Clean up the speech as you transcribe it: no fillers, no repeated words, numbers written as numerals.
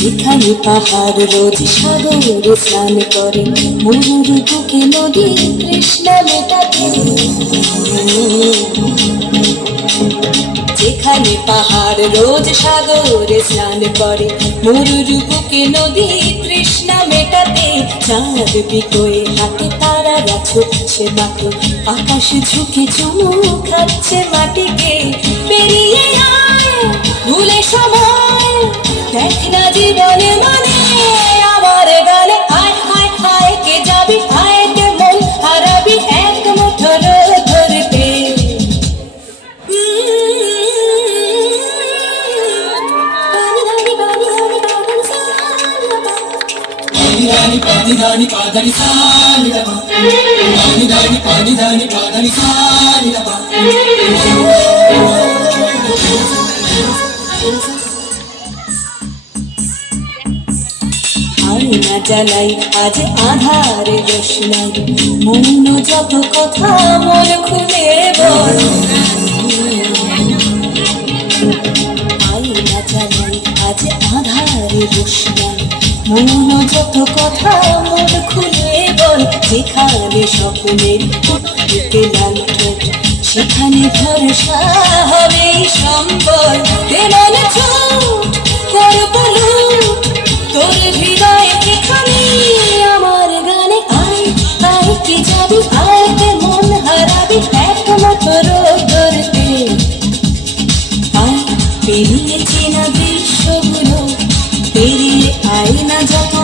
যেখানে পাহাড় রোজ সাগরে স্নান করে, মরুর বুকে নদী তৃষ্ণা মেটাতে। যেখানে পাহাড় রোজ সাগরে স্নান করে, মরুর বুকে নদী তৃষ্ণা মেটাতে। চাঁদ বিকোয়ে হাতে তারারা ছুটছে মাঠে, আকাশ ঝুঁকে চুমু খাচ্ছে মাটিকে। পেরিয়ে আয় ভুলে সময়, দেখ না জীবনে মানে আমার গানে। আয় আয় আয় কে যাবি, আয় কে মন হারাবি এক মুঠো ধরতে। Pani dani padani sani da pa, pani dani padani sani da pa. আয়না জ্বালাই আজ আধারে রোশনাই, মৌন যত কথা মন খুলে বল। আয়না জ্বালাই আজ আধারে রোশনাই, মৌন যত কথা মন খুলে বল। যেখানে স্বপ্নের ফুটফুটে লাল ঠোঁট, সেখানে ভরসা হবে সম্বল। দেওয়ালে ছোট করব লুট, তোর হৃদয় এখানে আমার গানে। আয় আয় কে যাবি, আয় কে মন হারাবি এক মুঠো ধরতে। আয় পেরিয়ে চেনা দৃশ্যগুলো, পেরিয়ে আয় না যত